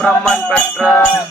Brahman Petra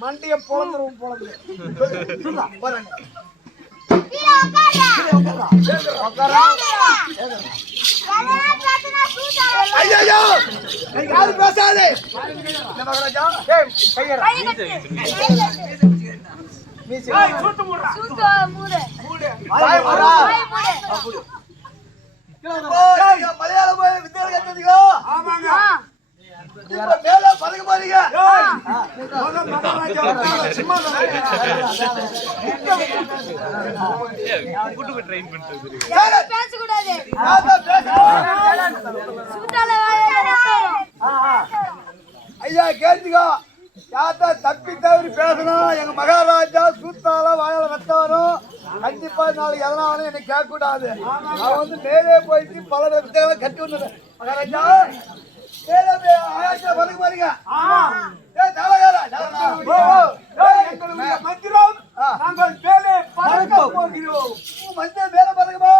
மண்டிய போந்துரும் போலது பேசாதே மலையாள வித்தியாசம் மேல பறக்க போறீங்க ஐயா கேட்டுக்கோ யாத்தா தப்பி தவறி பேசணும். எங்க மகாராஜா சூத்தால வாயால வச்சவரும் கண்டிப்பா நாளைக்கு எதனாலும் என்னை கேட்க கூடாது. நான் வந்து நேரே போயிட்டு பல வித்தியாசம் கட்டி விடுறது. மகாராஜா பறக்க போறீங்க மந்திரம் நாங்கள் மேலே பறக்க போகிறோம். மந்திரம் மேல பறக்குமா?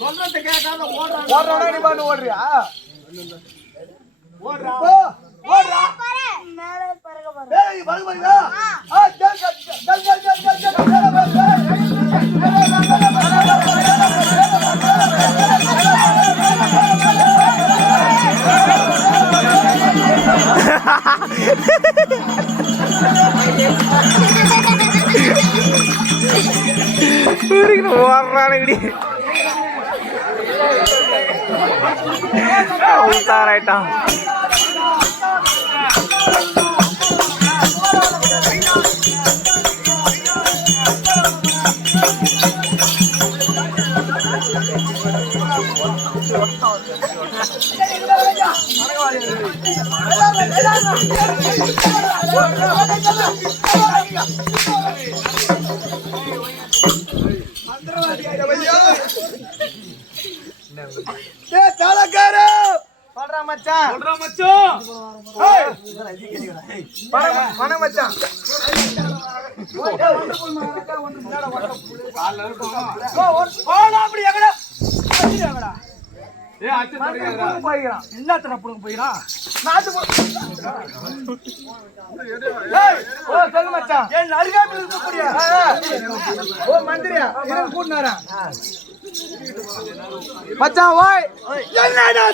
சொல்றது கேட்காத ஓடுறான் ஓடுறியா? ஓடுறா ஓடுறா மேலே பறக்க போறீங்க. உசாராயிட்டான்.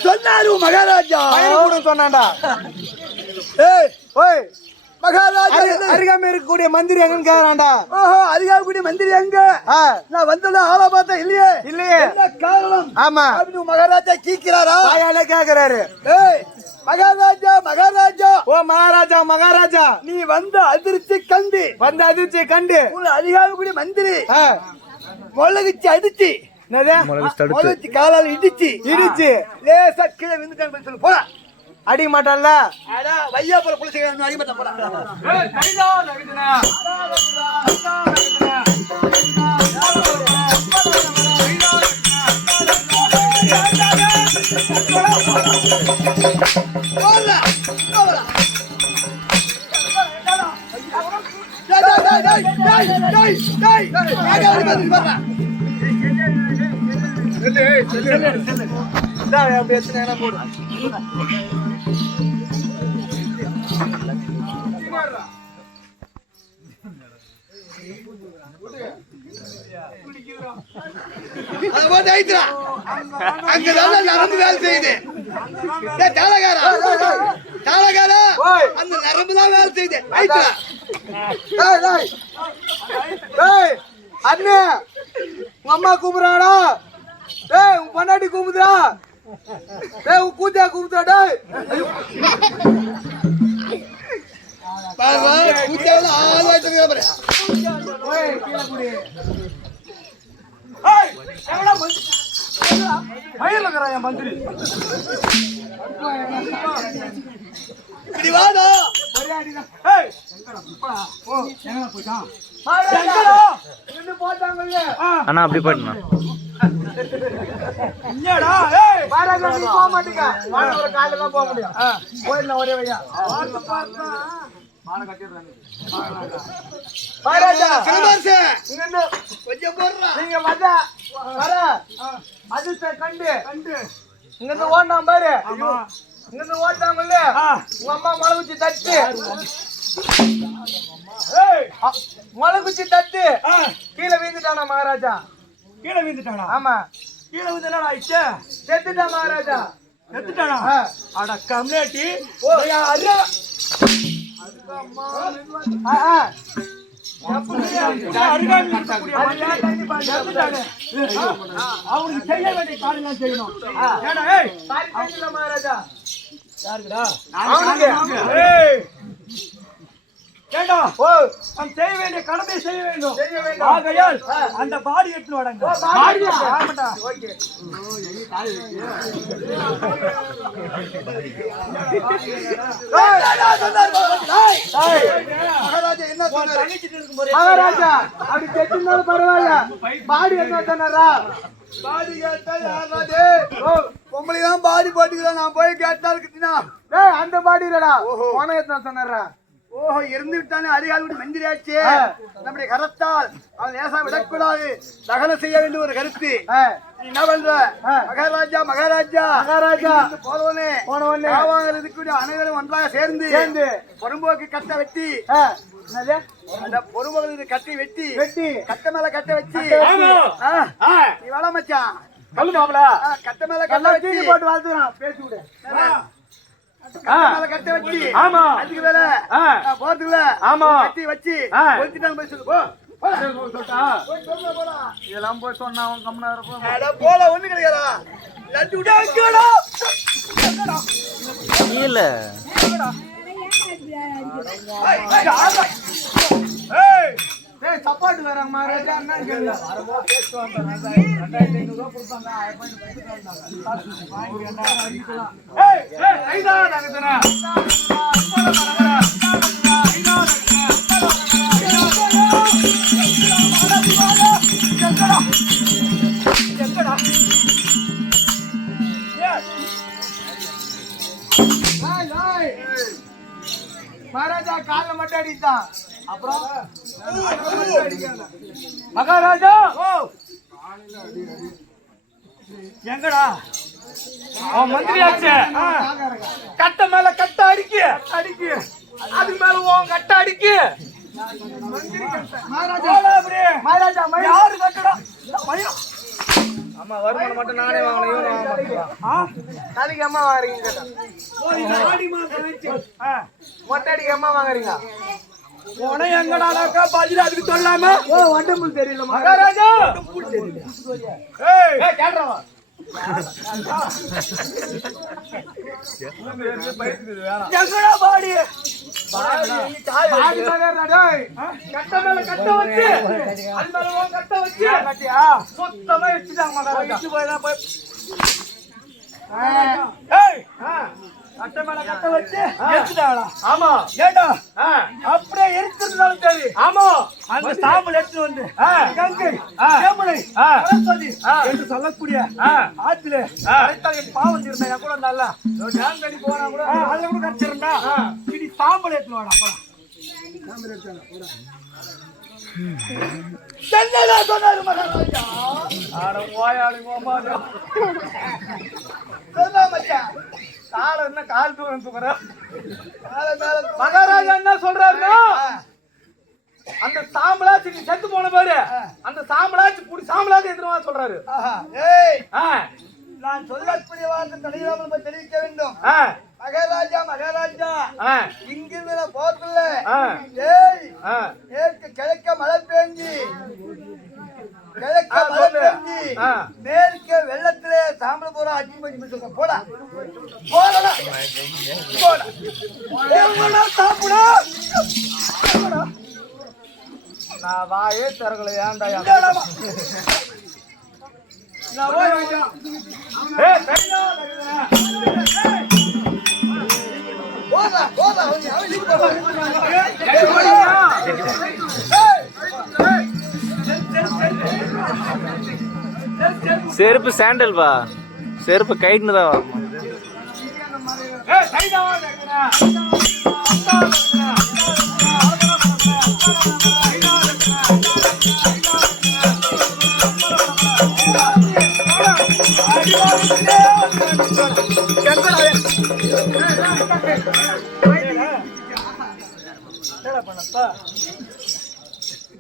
சொன்னாரு மகாராஜா சொன்னாண்டா. மகாராஜா அருகாம இருக்கக்கூடிய மந்திரி எங்கன்னு கேக்குறான்டா. ஓஹோ, அருகாமக்கூடிய மந்திரி எங்க? நான் வந்தது ஆளா பார்த்தா இல்லையே. இல்லையே, என்ன காரணம்? ஆமா, அப்படின்னு மகாராஜா கேட்கிறாரா? வாயால கேக்குறாரு. மகாராஜா மகாராஜா, ஓ மகாராஜா மகாராஜா, நீ வந்த அதிர்ச்சி கண்டு உன் அதிகாரக்கூடிய மந்திரி முளகிச்சு அடிச்சு காலால் இடிச்சு லேசா கீழே விழுந்துட்டான்னு சொல்லி போற. அடிக்க மாட்டான்ல? வையா போல புளிச்சு அடிக்க மாட்டான் போற. அங்கதான் நரம்பு வேலை செய்யுது. அந்த நரம்பு தான் வேலை செய்யுது. அண்ணே, உங்க அம்மா கூப்பிடுறாடா. உன் பொண்டாட்டி கூப்பிடுறா. உன் கூத்தியா கூப்பிடுறா. மந்திரி அண்ணா அப்படி போயிட்டு போக மாட்டீங்க. காலையில தான் போக முடியும். போயிடலாம் ஒரே வையா. நீங்க வர அதிர்ஷ்ட கண்டு இங்கிருந்து ஓட்டான் பாரு. இங்கிருந்து ஓட்டாங்கல்ல, உங்க அம்மா முளகுச்சி தட்டு கீழே வீழ்ந்துட்டானா மகாராஜா? கீழே வீழ்ந்துட்டானா? ஆமா, கீழே வீழ்ந்தா ஆயிடுச்சு. செத்துட்டா மகாராஜா. செத்துட்டானா? அட கம்லேட்டி. அவனுக்கு செய்ய வேண்டிய காரியம் செய்யணும். மகாராஜா செய்ய வேண்டிய கடமை செய்ய வேண்டும். ஆகையால் அந்த பாடி எடுத்து வடங்க. மகாராஜா அப்படி செத்துனாலும் பரவாயில்ல, பாடி என்ன சொன்னாரா? பாடி கேட்டா யாராவது பொம்பளைதான் பாடி போட்டுக்கிறேன். நான் போய் கேட்டாலும் அந்த பாடி இல்லடா, போன எத்தனை சொன்னாரா? ஓஹோ, இருந்து விட்டானே அதிகாரி மந்திரியாச்சு. நம்முடைய கரத்தால் அவன் லேசா விடக்கூடாது, தகனம் செய்ய வேண்டும் ஒரு கருத்து. நீ என்ன பண்ற? மகாராஜா மகாராஜா மகாராஜா போனவனே இருக்கக்கூடிய அனைவரும் ஒன்றாக சேர்ந்து பொறும்போக்கு கட்ட வெட்டி, அந்த பொறும்போக்கு கட்டி வெட்டி கட்ட மேல கட்ட வச்சு நீ வள மச்சான் கட்ட மேல கட்ட வச்சு போட்டு வாழ்த்துறான். பேசி விடு. கட்ட வச்சு அதுக்கு வேலை போறதுக்குள்ள கட்டி வச்சு ஒழிச்சுட்டாங்க. போய் சொல்லு. இதெல்லாம் போய் சொன்னா அவன் கம்முனா இருப்பான். அட போல ஒண்ணு கிடையாதா லட்டு விட்டா வைக்கடா இல்ல ஏய் சப்பாட்டு வராங்க மகாராஜா என்ன கேளு. மகாராஜா கால மட்டும் அடித்தான். அப்புறம் மகாராஜா எங்கடா அவன் மந்திரியாச்சே கட்ட மேல கட்ட அடிக்கு அது மேல உன் கட்ட அடிக்கு மகாராஜா யாரு கட்டடா அம்மா வருமானம் மட்டும் நானே வாங்கணும். நாளைக்கு அம்மா வாங்குறீங்க மொட்டை அடிக்க அம்மா வாங்குறீங்க. உன எங்கடானாக்கா பாஜி அதுக்கு சொல்லாம வண்டம்புல் தெரியல மகாராஜா ஏய் கேட்றவா எங்கடா பாடி கட்ட மேல கட்ட வச்சு அது மேல உன் கட்ட வச்சு சுத்தமா வச்சுட்டாங்க மகாராஜா ஏய் கட்ட மேல கட்ட வச்சு எடுத்துட்டாங்களா? ஆமா ஏண்டா அப்படியே எடுத்துருந்தாலும் சரி ஆமா அந்த சாம்பல் எடுத்து வந்து கங்கை கேமலை சரஸ்வதி என்று சொல்லக்கூடிய ஆத்துல பாவம் இருந்தா கூட நல்லா கடி போனா கூட அதுல கூட கடிச்சிருந்தா இடி சாம்பல் எடுத்து வாடா போலாம் என்னடா சொன்னாரு மகாராஜா ஆட ஓயாளி ஓமாடா சொன்னா மச்சான் கால என்ன கால் தூக்குறேன் கால மேல மகாராஜா என்ன சொல்றாருன்னா அந்த சாம்பலாச்சு நீ செத்து போன பாரு அந்த சாம்பலாச்சு புடி சாம்பலாச்சு எதிரமா சொல்றாரு. ஆஹா ஏய் ஆ நான் சொல்லக்கூடிய வார்த்தை தலையிடாமல் நம்ம தெரிவிக்க வேண்டும். ஆ மகாராஜா மகாராஜா ஆ இங்கிருந்து நான் போகல. ஆ ஏய் ஆ மேற்கு கிழக்க மழை பெஞ்சி கிழக்க மழை பெஞ்சி ஆ. மேற்க வெள்ளத்திலே சாம்பல் போற அடி பண்ணி சொல்ற போடா போடா போடா எவ்வளோ சாப்பிடா நான் வாயே திறக்கல ஏன்டா போடா போடா அவன் செருப்பு சாண்டல் பா செருப்பு கைட்னு தான் வரணும்.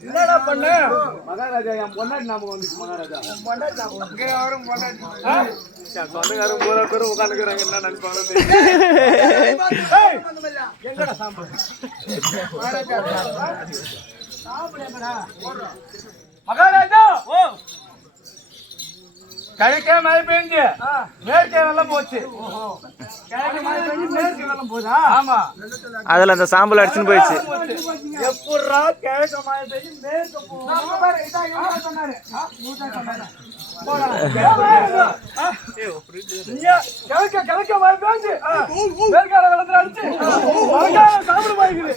என்னடா பண்ண மகாராஜா என் பொண்டாட்டி ஞாபகம் வந்துச்சு மகாராஜா சொந்தக்காரங்க பூரா பேரும் உட்காந்துக்கிறாங்க என்ன நினைப்பாங்க எங்கடா சாம்பல் மகாராஜா ஓ கிழக்கே மழை பெஞ்சு மேற்கே வெள்ளம் போச்சு. கிழக்கு மழை பெஞ்சு மேற்கு வெள்ளம் போதா? ஆமா அதுல அந்த சாம்பல் அடிச்சுன்னு போயிடுச்சு. எப்படா கிழக்கு மழை பெஞ்சு மேற்கு போகும்? சொன்னாரு கிழக்க மழை பெஞ்சு மேற்கால வெள்ளத்துல அடிச்சு சாப்பிட போய்க்குது.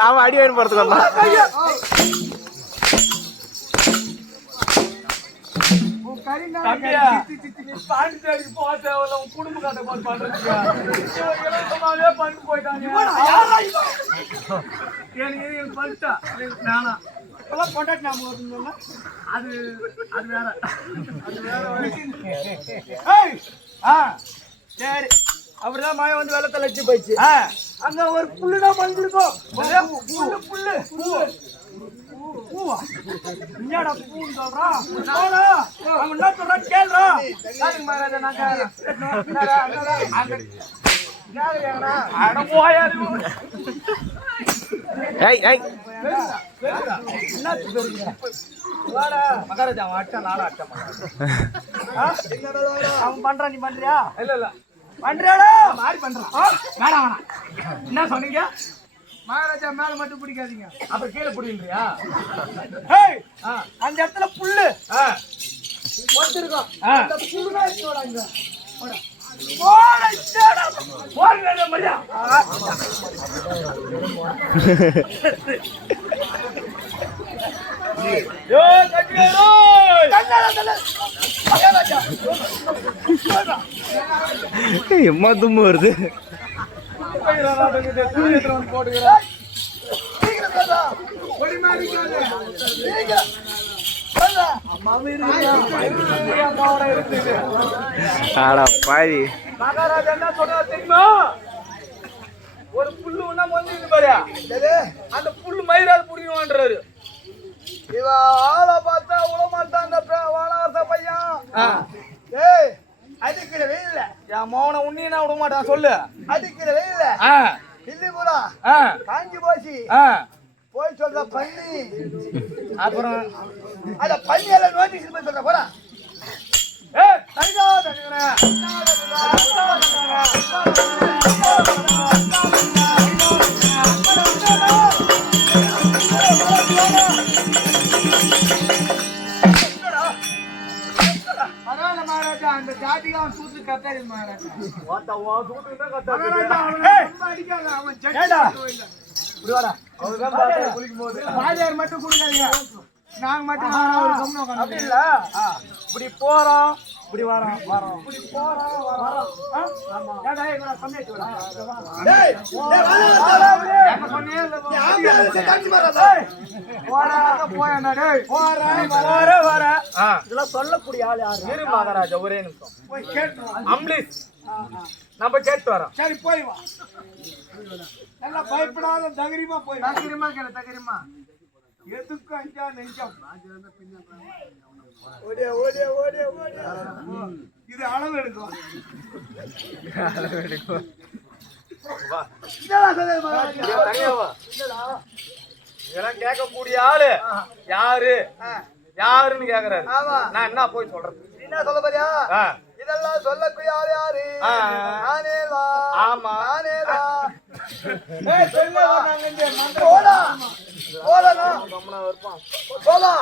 அவன் அடி வாங்கி போறதுக்கு வந்தான். தம்பியா பாண்டிச்சேரிக்கு போக தேவையில்ல உன் குடும்ப கதை போட்டு பண்றதுக்கு இலவசமாவே பண்ணிட்டு போயிட்டாங்க. எனக்கு பண்ணிட்டா நானா கொண்டாட்டி ஞாபகம் அது அது வேற சரி அப்படிதான் மழை வந்து வெள்ளத்துல வச்சு போயிடுச்சு. அங்க ஒரு புல்லுதான் மந்திருக்கும். புல்லு புல்லு பூவா என்னடா பூன்னு சொல்றா போடா அவன் என்ன சொல்றான் கேளுடா காட்டுங்க மகாராஜா நான் அட போயா ஏய் ஏய் மகாராஜா அவன் அட்டா நானும் அட்டா அவன் பண்றான் நீ பண்றியா இல்ல இல்ல பண்றியாடா மாறி பண்றான் வேணாம் வேணாம் என்ன சொன்னீங்க மகாராஜா மேல மட்டும் பிடிக்காதீங்க அப்புறம் கீழே பிடிக்கிறியா ஏய் அந்த இடத்துல புல்லு வந்துருக்கோம் அந்த புல்லு தான் இங்கோடா இங்க போடா இச்சடா போறீங்க மரியா யோ கட்டியாரோ எம்மா தும்மு வருது போட்டுக்கிறேன் ஆடா பாவி மகாராஜா என்ன சொன்னா தெரியுமா ஒரு புல்லு ஒண்ணா வந்து பாரு அந்த புல்லு மயிராது புடிக்கும்ன்றாரு இவ ஆளை பார்த்தா உளமாட்டான் அந்த வானவரச பையன் ஏய் அடிக்கிற வெயில்ல என் மௌன உன்னையும் நான் விட மாட்டான் சொல்லு அடிக்கிற வெயில்ல இல்லிபுரா காஞ்சி போச்சு போய் சொல்ற பண்ணி அப்புறம் அத பண்ணி எல்லாம் நோட்டீஸ் போய் சொல்ற போறா தனிதா தனிக்கிறேன் மகாராஜா அந்த ஜாதிக்கு அவன் சூத்து கத்தாரு மகாராஜா வாஜார் மட்டும் கொடுக்காதீங்க நாங்க மட்டும் அப்படி இல்ல இப்படி போறோம் இப்படி வரோம் இப்படி போறோம் இதெல்லாம் சொல்லக்கூடிய ஆள் யாரு மகாராஜா ஒரே நிமிஷம் போய் கேட்டு அம்ப்ளீஸ் நம்ம கேட்டு வரோம் சரி போய் வா நல்லா பயப்படாத தைரியமா போய் தகிரிமா கேளு தகிரிமா எதுக்கு அஞ்சா நெஞ்சம் ஓடியா ஓடியா ஓடியா ஓடியா இது அளவு எடுக்கும் இதெல்லாம் கேட்கக்கூடிய ஆளு யாரு யாருன்னு கேக்குறாரு நான் என்ன போய் சொல்றது என்ன சொல்ல போறியா இதெல்லாம் சொல்லக்கூடிய ஆள் யாரு நானேதா ஆமா நானேதா போடா போடா போடா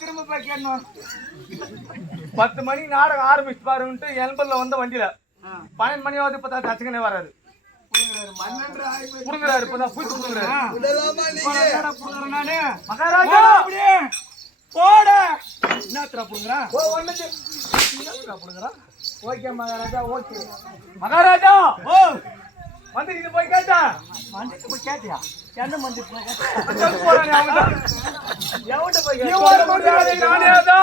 திரும்ப போய் கேட்கணும் 10 மணி நாடகம் ஆரம்பிச்சு பாருன்ட்டு எல்பல்ல வந்த வண்டியில 12 மணி ஆகுது இப்ப தான் தச்சுக்கனே வராது புடுங்குறாரு இப்பதான் போய் புடுங்குறாரு மகாராஜா போட என்னத்துல புடுங்குறா ஓகே மகாராஜா ஓகே மகாராஜா ஓ வந்து இது போய் கேட்டா மந்திட்டு போய் கேட்டியா என்ன மந்திட்டு போய் போறானே அவன்டா எவன்ட போய் கேட்டா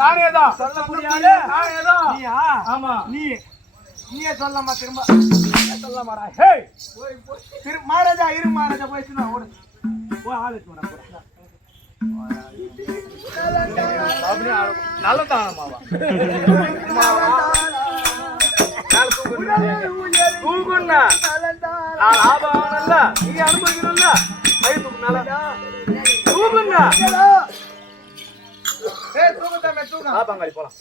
நானேதா சொல்லக்கூடிய ஆளு நானேதா நீயா ஆமா நீயே சொல்லமா திரும்ப சொல்லமாடா ஹே மகாராஜா இரு மகாராஜா போயிடுச்சுனா ஓடு ஓ ஆளுக்கு போடா நல்லதானமாவா தூக்குன்னா லாபம்ல நீங்க அனுபவிக்கணும்ல கை தூக்குனால தூக்குன்னா பங்காளி போலாம்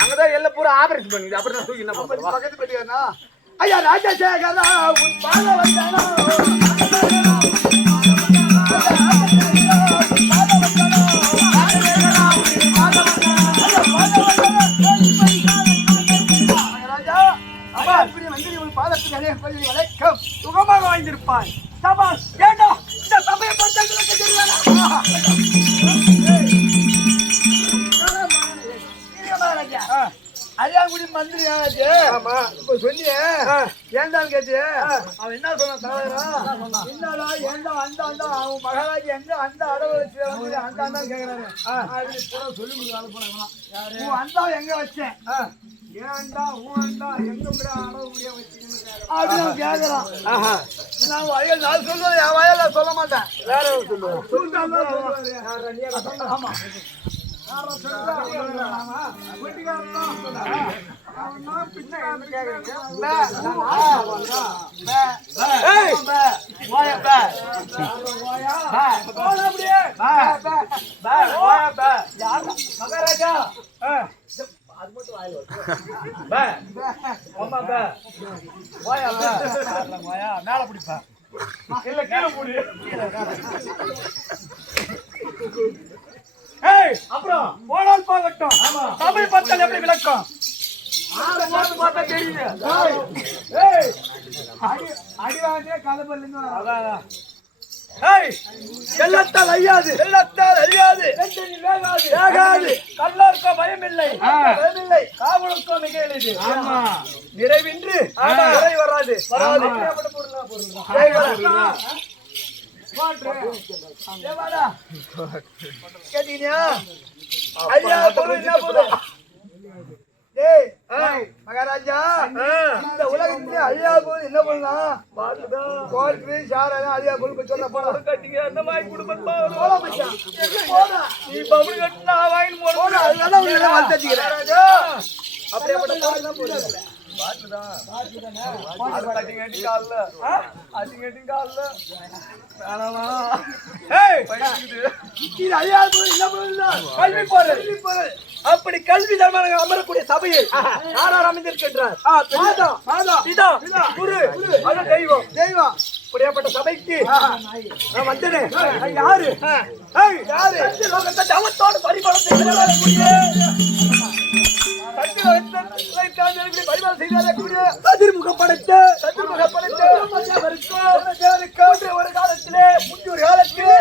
அங்கதான் எல்லாம் பூரா ஆபரேஷன் பண்ணிது அப்புறம் நான் தூக்கி என்ன பண்ணுறேன் பக்கத்து பெட்டியா ஐயா ராஜசேகரா உன் பாத வந்தானா சுகமாக வாழ்ந்திருப்பாய் சபாஸ் ஏண்டா இந்த சபையை பொறுத்தவங்களுக்கு தெரியல அரியாங்குடி மந்திரி ஆச்சு. இப்ப சொன்னியே ஏண்டான்னு கேட்டு அவன் என்ன சொன்னான் தலைவரா? என்னடா ஏண்டா அந்த அவன் மகாராஜா எங்க அந்த அடவை வச்சு அந்த கேக்குறாரு. சொல்லி கொடுக்க உன் அந்த எங்க வச்சேன் ஏன்டா ஊன்டா எங்க அளவு முடிய வச்சுக்கணும் அப்படின்னு கேக்குறான். நான் வயல் நான் சொல்லுவேன், என் வயல சொல்ல மாட்டேன், வேற சொல்லுவேன். ஆமா மகாராஜா அது மட்டும் மேல பிடிப்பா இல்ல கீழே போடு. அப்புறம் போனால் போகட்டும். சபை பார்த்தால் எப்படி விளக்கம்? பார்த்தா தெரியுது. அடிவாங்க கலப்பல்லுங்க. வெள்ளத்தால் அழியாது, வெள்ளத்தால் அழியாது, வேகாது, கல்லாருக்கோ பயமில்லை, பயமில்லை, காவலுக்கோ மிக எளிது. நிறைவின்றி நிறை வராது, வராது. கேட்டீங்க ஐயா பொருள் என்ன பொருள்? மகாராஜா இந்த உலகத்துல அழியா போது என்ன பண்ணலாம்? கோர்ட்டு சாரெல்லாம் அழியா போது சொல்ல போல கட்டிங்க அந்த மாதிரி குடும்பத்தா நீ பவுன் கட்டினா வாங்கி போட அதெல்லாம் வந்துச்சுக்கிறேன். அப்படியே அப்படி கல்வி தர்மம் அமரக்கூடிய சபையில் யாரார் அமைந்திருக்கின்றார்? குரு தெய்வம் தெய்வம் இப்படியாப்பட்ட சபைக்கு நான் வந்தேன். யாரு யாரு லோகத்தை தவத்தோடு பரிபாலனை சதுர்முகம் படைத்த ஒரு காலத்திலே முன்னொரு காலத்திலே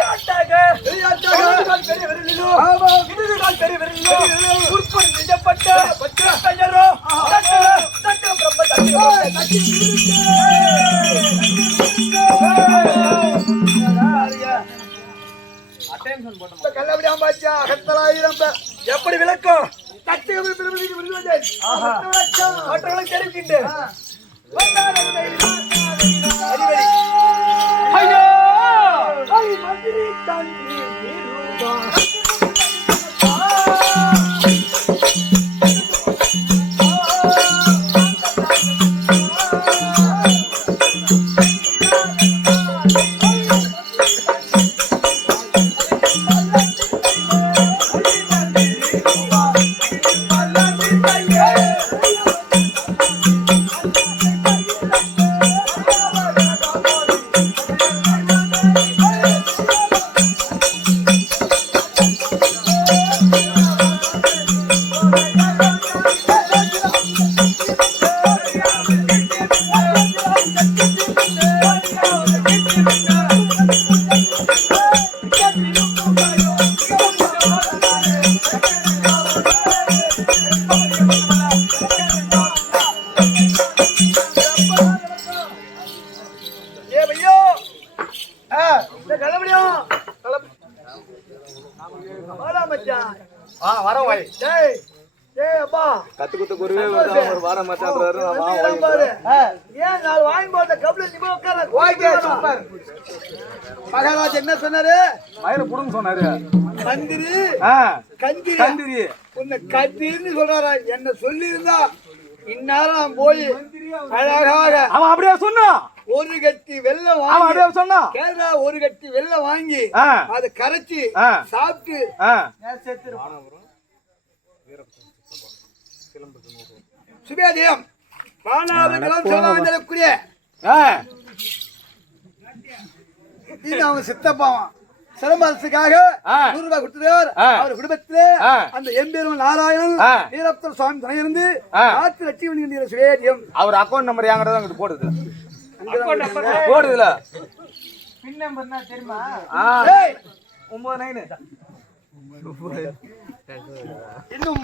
எப்படி விளக்கம்? மற்றவர்களுக்கு தெரிவிக்கின்றேன். கத்துக்குத்த குருவே ஒரு வாரம் மச்சான் மகாராஜ் என்ன சொன்னாரு? மயில புடுங்க சொன்னாரு. கந்திரி கந்திரி கந்திரி உன்னை கத்திரின்னு சொல்றாரா? என்ன சொல்லி இருந்தா இந்நேரம் நான் போய் அழகாக அவன் அப்படியே சொன்னான். ஒரு கட்டி வெள்ளம் அவன் அப்படியே சொன்னான். கேரளா ஒரு கட்டி வெள்ளம் வாங்கி அதை கரைச்சி சாப்பிட்டு சுபேதியம் மாணவர்களுக்கு இது அவன் சித்தப்பாவான். சிலம்பரசுக்காக 100 ரூபாய் கொடுத்தார். அவர் குடும்பத்திலே அந்த எம்பெரும் நாராயணன் வீரப்பர் சுவாமி துணை இருந்து காத்து லட்சி வணிக சுவேதியம். அவர் அக்கௌண்ட் நம்பர் என்கிட்ட தான் போடுது. போடுதுல பின் நம்பர்னா தெரியுமா? 99 இன்னும்